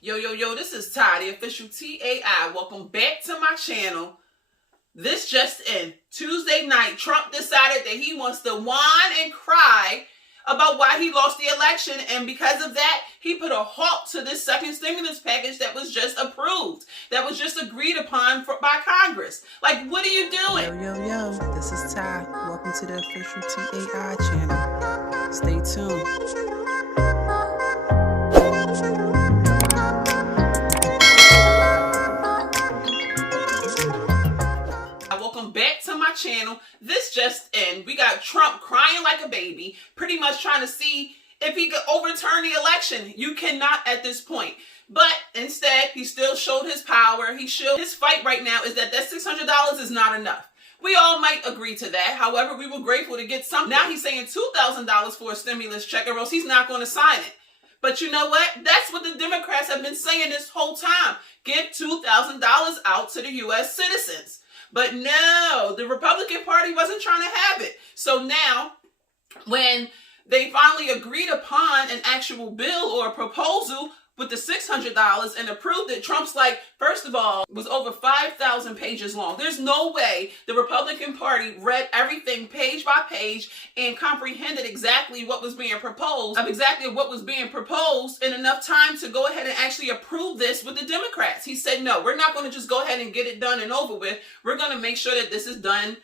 Yo, this is Ty, the official TAI. Welcome back to my channel. This just in. Tuesday night, Trump decided that he wants to whine and cry about why he lost the election, and because of that, he put a halt to this second stimulus package that was just approved, that was just agreed upon by Congress. Like, what are you doing? Yo, this is Ty. Welcome to the official TAI channel. Stay tuned. Welcome back to my channel. This just in. We got Trump crying like a baby, pretty much trying to see if he could overturn the election. You cannot at this point. But instead, he still showed his power. His fight right now is that $600 is not enough. We all might agree to that. However, we were grateful to get something. Now he's saying $2,000 for a stimulus check, or else he's not going to sign it. But you know what? That's what the Democrats have been saying this whole time. Give $2,000 out to the U.S. citizens. But no, the Republican Party wasn't trying to have it. So now, when they finally agreed upon an actual bill or a proposal with the $600 and approved it, Trump's like, first of all, it was over 5,000 pages long. There's no way the Republican Party read everything page by page and comprehended exactly what was being proposed, in enough time to go ahead and actually approve this with the Democrats. He said, no, we're not going to just go ahead and get it done and over with. We're going to make sure that this is done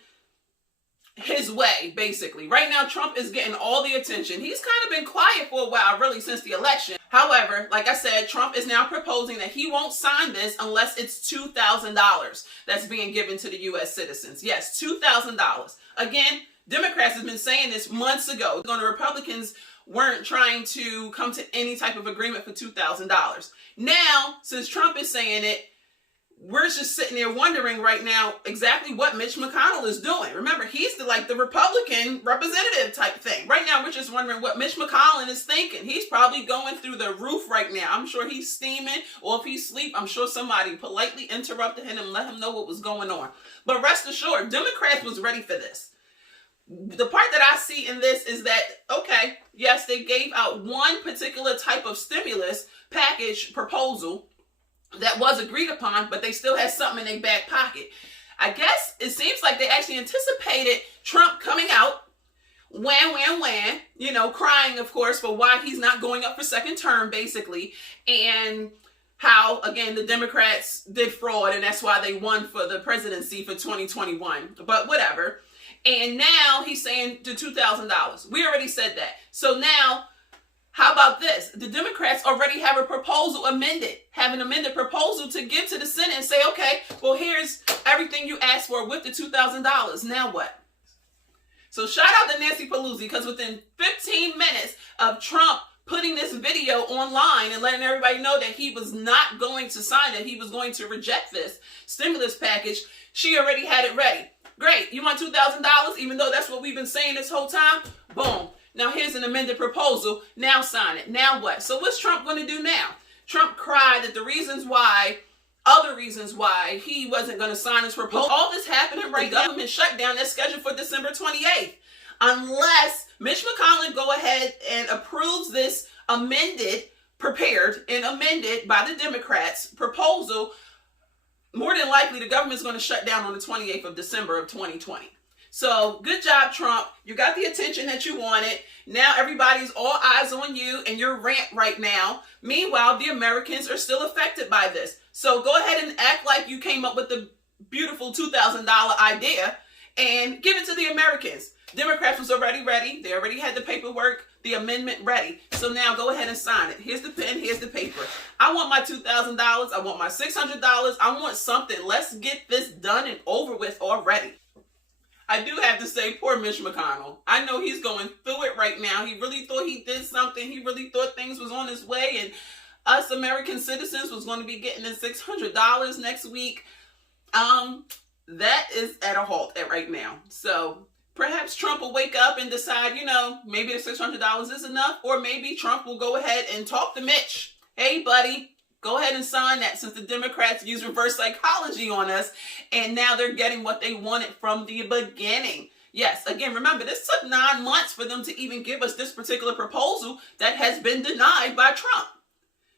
his way, basically. Right now, Trump is getting all the attention. He's kind of been quiet for a while, really, since the election. However, like I said, Trump is now proposing that he won't sign this unless it's $2,000 that's being given to the U.S. citizens. Yes, $2,000. Again, Democrats have been saying this months ago. The Republicans weren't trying to come to any type of agreement for $2,000. Now, since Trump is saying it, we're just sitting there wondering right now exactly what Mitch McConnell is doing. Remember, he's the Republican representative type thing. Right now, we're just wondering what Mitch McConnell is thinking. He's probably going through the roof right now. I'm sure he's steaming, or if he's asleep, I'm sure somebody politely interrupted him and let him know what was going on. But rest assured, Democrats was ready for this. The part that I see in this is that, okay, yes, they gave out one particular type of stimulus package proposal that was agreed upon, but they still had something in their back pocket. I guess it seems like they actually anticipated Trump coming out, crying, of course, for why he's not going up for second term, basically, and how, again, the Democrats did fraud, and that's why they won for the presidency for 2021. But whatever. And now he's saying the $2,000. We already said that. So now, how about this? The Democrats already have a proposal amended, have an amended proposal to give to the Senate and say, okay, well, here's everything you asked for with the $2,000. Now what? So shout out to Nancy Pelosi, because within 15 minutes of Trump putting this video online and letting everybody know that he was not going to sign it, he was going to reject this stimulus package, she already had it ready. Great. You want $2,000, even though that's what we've been saying this whole time? Boom. Now here's an amended proposal. Now sign it. Now what? So what's Trump going to do now? Trump cried that other reasons why he wasn't going to sign his proposal. All this happening right now, government shutdown that's scheduled for December 28th. Unless Mitch McConnell go ahead and approves this prepared and amended by the Democrats proposal, more than likely the government's going to shut down on the 28th of December of 2020. So good job, Trump. You got the attention that you wanted. Now everybody's all eyes on you and your rant right now. Meanwhile, the Americans are still affected by this. So go ahead and act like you came up with the beautiful $2,000 idea and give it to the Americans. Democrats was already ready. They already had the paperwork, the amendment ready. So now go ahead and sign it. Here's the pen, here's the paper. I want my $2,000. I want my $600. I want something. Let's get this done and over with already. I do have to say, poor Mitch McConnell. I know he's going through it right now. He really thought he did something. He really thought things was on his way, and us American citizens was going to be getting the $600 next week. That is at a halt right now. So perhaps Trump will wake up and decide, maybe the $600 is enough, or maybe Trump will go ahead and talk to Mitch. Hey, buddy. Go ahead and sign that, since the Democrats use reverse psychology on us, and now they're getting what they wanted from the beginning. Yes, again, remember, this took 9 months for them to even give us this particular proposal that has been denied by Trump.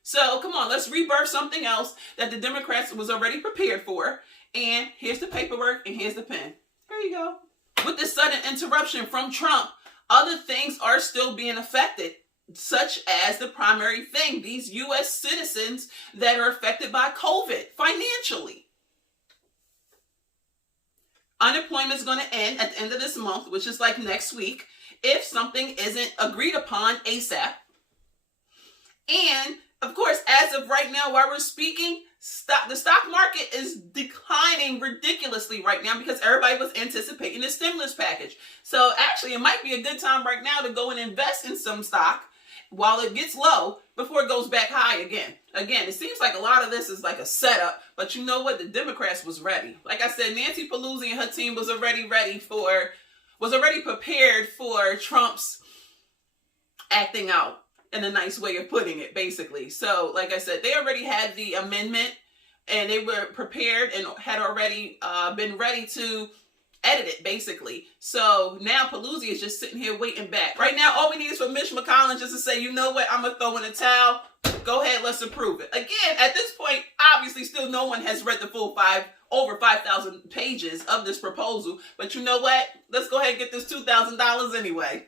So come on, let's rebirth something else that the Democrats was already prepared for. And here's the paperwork and here's the pen. Here you go. With this sudden interruption from Trump, other things are still being affected, such as the primary thing, these U.S. citizens that are affected by COVID financially. Unemployment is going to end at the end of this month, which is like next week, if something isn't agreed upon ASAP. And of course, as of right now, while we're speaking, the stock market is declining ridiculously right now because everybody was anticipating the stimulus package. So actually, it might be a good time right now to go and invest in some stock while it gets low before it goes back high again. Again, it seems like a lot of this is like a setup, but you know what? The Democrats was ready. Like I said, Nancy Pelosi and her team was already prepared for Trump's acting out, in a nice way of putting it, basically. So, like I said, they already had the amendment and they were prepared and had already been ready to edit it, basically. So now Pelosi is just sitting here waiting back. Right now, all we need is for Mitch McConnell just to say, you know what, I'm going to throw in a towel. Go ahead, let's approve it. Again, at this point, obviously, still no one has read the full over 5,000 pages of this proposal. But you know what? Let's go ahead and get this $2,000 anyway.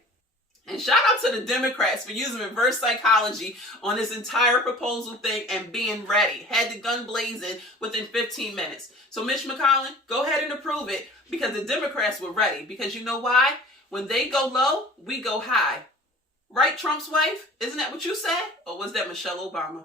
And shout out to the Democrats for using reverse psychology on this entire proposal thing and being ready. Had the gun blazing within 15 minutes. So Mitch McConnell, go ahead and approve it because the Democrats were ready. Because you know why? When they go low, we go high. Right, Trump's wife? Isn't that what you said? Or was that Michelle Obama?